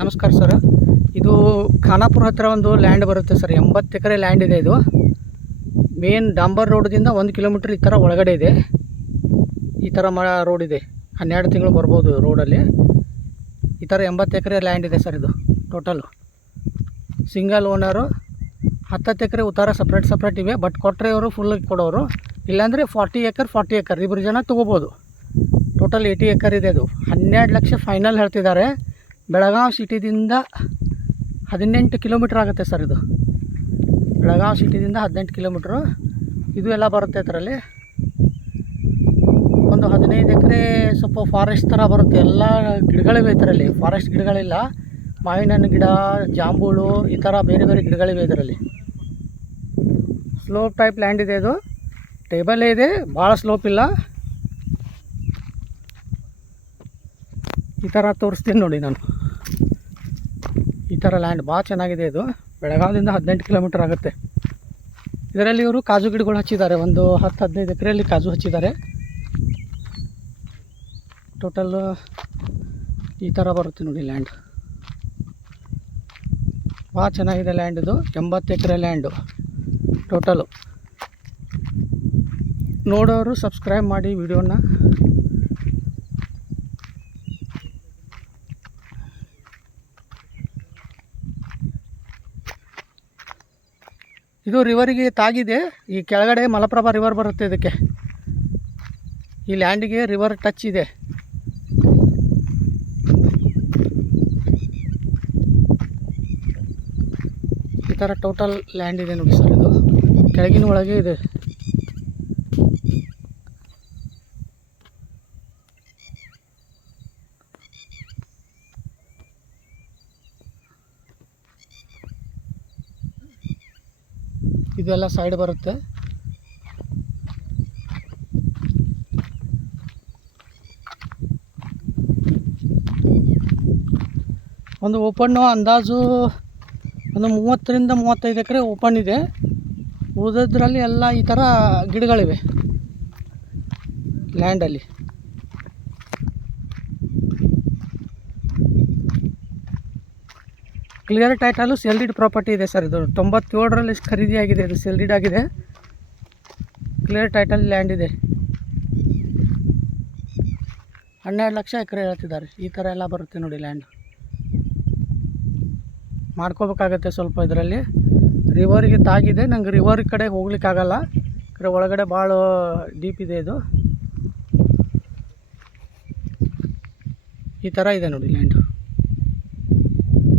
ನಮಸ್ಕಾರ ಸರ್. ಇದು ಖಾನಾಪುರ ಹತ್ತಿರ ಒಂದು ಲ್ಯಾಂಡ್ ಬರುತ್ತೆ ಸರ್. 80 ಎಕರೆ ಲ್ಯಾಂಡ್ ಇದೆ. ಇದು ಮೇನ್ ಡಾಂಬರ್ ರೋಡ್ದಿಂದ 1 ಕಿಲೋಮೀಟ್ರ್ ಈ ಥರ ಒಳಗಡೆ ಇದೆ. ಈ ಥರ ರೋಡ್ ಇದೆ. 12 ತಿಂಗಳು ಬರ್ಬೋದು ರೋಡಲ್ಲಿ. ಈ ಥರ 80 ಎಕರೆ ಲ್ಯಾಂಡ್ ಇದೆ ಸರ್. ಇದು ಟೋಟಲು ಸಿಂಗಲ್ ಓನರು. 10 ಎಕರೆ ಉತ್ತಾರ ಸಪ್ರೇಟ್ ಇವೆ. ಬಟ್ ಕೊಟ್ಟರೆ ಅವರು ಫುಲ್ ಕೊಡೋರು, ಇಲ್ಲಾಂದರೆ 40 ಎಕರ್ ಇಬ್ಬರು ಜನ ತೊಗೋಬೋದು. ಟೋಟಲ್ 80 ಎಕರ್ ಇದೆ. ಅದು 12 ಲಕ್ಷ ಫೈನಲ್ ಹೇಳ್ತಿದ್ದಾರೆ. ಬೆಳಗಾವಿ ಸಿಟಿದಿಂದ 18 ಕಿಲೋಮೀಟ್ರ್ ಆಗುತ್ತೆ ಸರ್. ಇದು ಬೆಳಗಾವಿ ಸಿಟಿದಿಂದ 18 ಕಿಲೋಮೀಟ್ರು. ಇದು ಎಲ್ಲ ಬರುತ್ತೆ ಇದರಲ್ಲಿ. ಒಂದು 15 ಎಕರೆ ಸ್ವಲ್ಪ ಫಾರೆಸ್ಟ್ ಥರ ಬರುತ್ತೆ. ಎಲ್ಲ ಗಿಡಗಳಿವೆ ಇದರಲ್ಲಿ. ಫಾರೆಸ್ಟ್ ಗಿಡಗಳಿಲ್ಲ, ಮಾವಿನ ಹಣ್ಣು ಗಿಡ, ಜಾಂಬೂಳು, ಈ ಥರ ಬೇರೆ ಬೇರೆ ಗಿಡಗಳಿವೆ ಇದರಲ್ಲಿ. ಸ್ಲೋಪ್ ಟೈಪ್ ಲ್ಯಾಂಡ್ ಇದೆ. ಇದು ಟೇಬಲೇ ಇದೆ, ಭಾಳ ಸ್ಲೋಪ್ ಇಲ್ಲ. ಈ ಥರ ತೋರಿಸ್ತೀನಿ ನೋಡಿ ನಾನು. ಈ ಥರ ಲ್ಯಾಂಡ್ ಭಾಳ ಚೆನ್ನಾಗಿದೆ. ಇದು ಬೆಳಗಾವಿಯಿಂದ 18 ಕಿಲೋಮೀಟ್ರ್ ಆಗುತ್ತೆ. ಇದರಲ್ಲಿ ಇವರು ಕಾಜು ಗಿಡಗಳು ಹಚ್ಚಿದ್ದಾರೆ. ಒಂದು 10-15 ಎಕರೆಯಲ್ಲಿ ಕಾಜು ಹಚ್ಚಿದ್ದಾರೆ. ಟೋಟಲ್ಲು ಈ ಥರ ಬರುತ್ತೆ ನೋಡಿ ಲ್ಯಾಂಡ್. ಭಾಳ ಚೆನ್ನಾಗಿದೆ ಲ್ಯಾಂಡ್. ಇದು 80 ಎಕರೆ ಲ್ಯಾಂಡು ಟೋಟಲು. ನೋಡೋರು ಸಬ್ಸ್ಕ್ರೈಬ್ ಮಾಡಿ ವಿಡಿಯೋನ. ಇದು ರಿವರಿಗೆ ತಾಗಿದೆ. ಈ ಕೆಳಗಡೆ ಮಲಪ್ರಭಾ ರಿವರ್ ಬರುತ್ತೆ. ಇದಕ್ಕೆ ಈ ಲ್ಯಾಂಡಿಗೆ ರಿವರ್ ಟಚ್ ಇದೆ. ಈ ಥರ ಟೋಟಲ್ ಲ್ಯಾಂಡ್ ಇದೆ ನೋಡಿ ಸರ್. ಇದು ಕೆಳಗಿನ ಒಳಗೆ ಇದೆ. ಇದೆಲ್ಲ ಸೈಡ್ ಬರುತ್ತೆ. ಒಂದು ಓಪನ್ನು ಅಂದಾಜು ಒಂದು 30ರಿಂದ 35 ಎಕರೆ ಓಪನ್ ಇದೆ. ಉಳಿದ್ರಲ್ಲಿ ಎಲ್ಲ ಈ ಥರ ಗಿಡಗಳಿವೆ ಲ್ಯಾಂಡಲ್ಲಿ. ಕ್ಲಿಯರ್ ಟೈಟಲು ಸೆಲ್ಡಿಡ್ ಪ್ರಾಪರ್ಟಿ ಇದೆ ಸರ್. ಇದು 97ರಲ್ಲಿ ಖರೀದಿ ಆಗಿದೆ. ಇದು ಸೆಲ್ಡಿಡ್ ಆಗಿದೆ. ಕ್ಲಿಯರ್ ಟೈಟಲ್ ಲ್ಯಾಂಡ್ ಇದೆ. 12 ಲಕ್ಷ ಎಕರೆ ಹೇಳ್ತಿದ್ದಾರೆ. ಈ ಥರ ಎಲ್ಲ ಬರುತ್ತೆ ನೋಡಿ ಲ್ಯಾಂಡ್. ಮಾಡ್ಕೋಬೇಕಾಗತ್ತೆ ಸ್ವಲ್ಪ. ಇದರಲ್ಲಿ ರಿವರಿಗೆ ತಾಗಿದೆ. ನಂಗೆ ರಿವರ್ ಕಡೆ ಹೋಗ್ಲಿಕ್ಕಾಗಲ್ಲ. ಒಳಗಡೆ ಭಾಳ ಡೀಪ್ ಇದೆ. ಇದು ಈ ಥರ ಇದೆ ನೋಡಿ ಲ್ಯಾಂಡು.